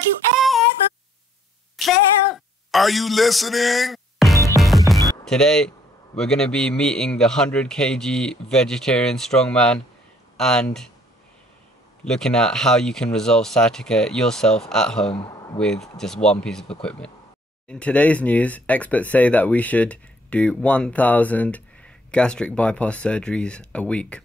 Have you ever felt? Are you listening? Today, we're going to be meeting the 100 kg vegetarian strongman and looking at how you can resolve sciatica yourself at home with just one piece of equipment. In today's news, experts say that we should do 1,000 gastric bypass surgeries a week.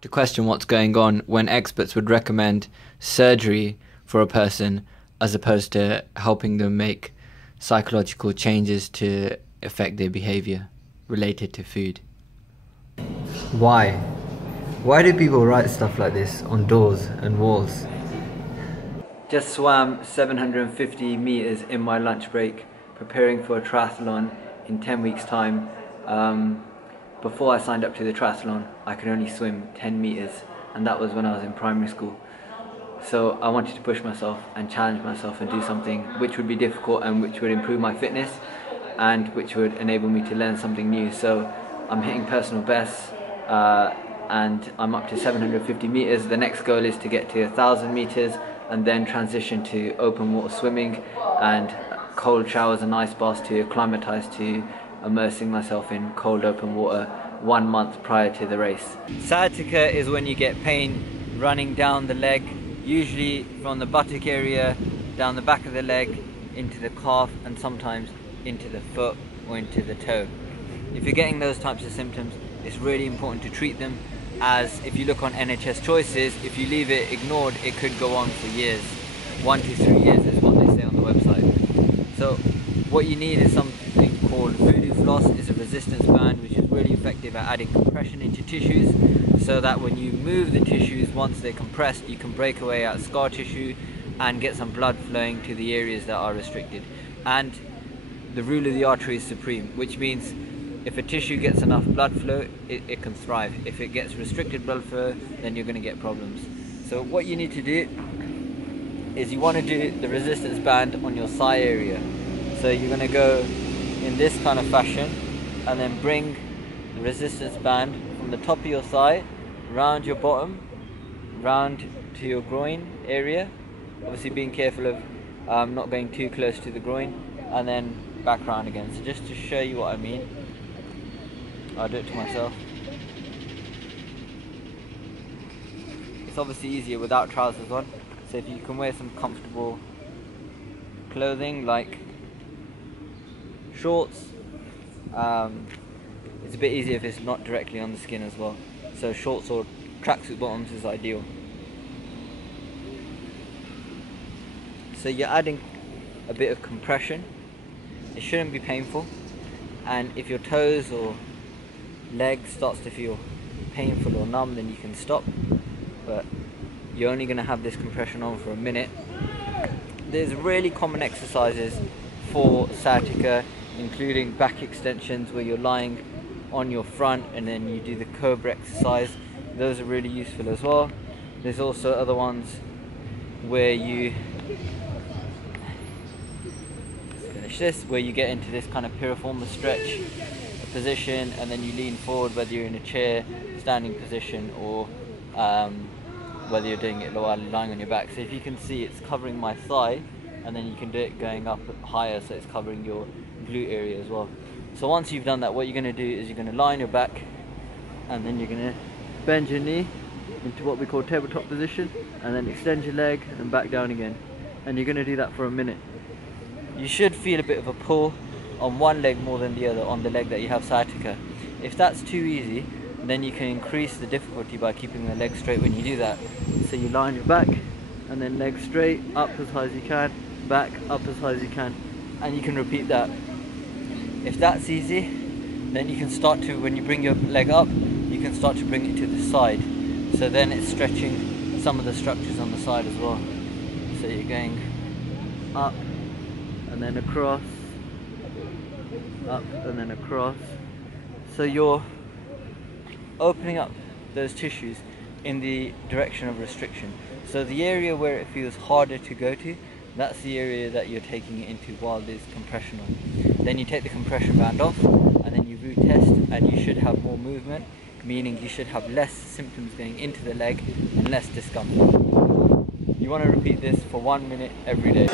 To question what's going on when experts would recommend surgery for a person as opposed to helping them make psychological changes to affect their behavior related to food. Why? Why do people write stuff like this on doors and walls? Just swam 750 meters in my lunch break, preparing for a triathlon in 10 weeks time. Before I signed up to the triathlon, I could only swim 10 meters, and that was when I was in primary school. So I wanted to push myself and challenge myself and do something which would be difficult and which would improve my fitness and which would enable me to learn something new. So I'm hitting personal bests and I'm up to 750 meters. The next goal is to get to 1,000 meters and then transition to open water swimming and cold showers and ice baths to acclimatize to immersing myself in cold open water 1 month prior to the race. Sciatica is when you get pain running down the leg, usually from the buttock area, down the back of the leg, into the calf, and sometimes into the foot or into the toe. If you're getting those types of symptoms, it's really important to treat them, as if you look on NHS Choices, if you leave it ignored, it could go on for years. 1 to 3 years is what they say on the website. So what you need is something called Voodoo Floss. It's a resistance band which is really effective at adding compression into tissues, so that when you move the tissues, once they're compressed, you can break away out scar tissue and get some blood flowing to the areas that are restricted. And the rule of the artery is supreme, which means if a tissue gets enough blood flow, it can thrive. If it gets restricted blood flow, then you're going to get problems. So what you need to do is you want to do the resistance band on your thigh area. So you're going to go in this kind of fashion and then bring the resistance band from the top of your thigh round your bottom, round to your groin area, obviously being careful of not going too close to the groin, and then back round again. So just to show you what I mean, I'll do it to myself. It's obviously easier without trousers on, so if you can wear some comfortable clothing like shorts, it's a bit easier if it's not directly on the skin as well. So shorts or tracksuit bottoms is ideal. So you're adding a bit of compression. It shouldn't be painful, and if your toes or leg starts to feel painful or numb, then you can stop, but you're only going to have this compression on for a minute. There's really common exercises for sciatica, including back extensions where you're lying on your front and then you do the cobra exercise. Those are really useful as well. There's also other ones where you where you get into this kind of piriformis stretch position and then you lean forward, whether you're in a chair, standing position, or whether you're doing it while lying on your back. So if you can see, it's covering my thigh, and then you can do it going up higher, so it's covering your glute area as well. So once you've done that, what you're going to do is you're going to lie on your back, and then you're going to bend your knee into what we call tabletop position, and then extend your leg and back down again, and you're going to do that for a minute. You should feel a bit of a pull on one leg more than the other, on the leg that you have sciatica. If that's too easy, then you can increase the difficulty by keeping the leg straight when you do that. So you lie on your back and then leg straight, up as high as you can, back, up as high as you can, and you can repeat that. If that's easy, then you can start to, when you bring your leg up, you can start to bring it to the side. So then it's stretching some of the structures on the side as well. So you're going up and then across, up and then across. So you're opening up those tissues in the direction of restriction. So the area where it feels harder to go to, that's the area that you're taking it into while there's compression on. Then you take the compression band off and then you retest, and you should have more movement, meaning you should have less symptoms going into the leg and less discomfort. You want to repeat this for 1 minute every day.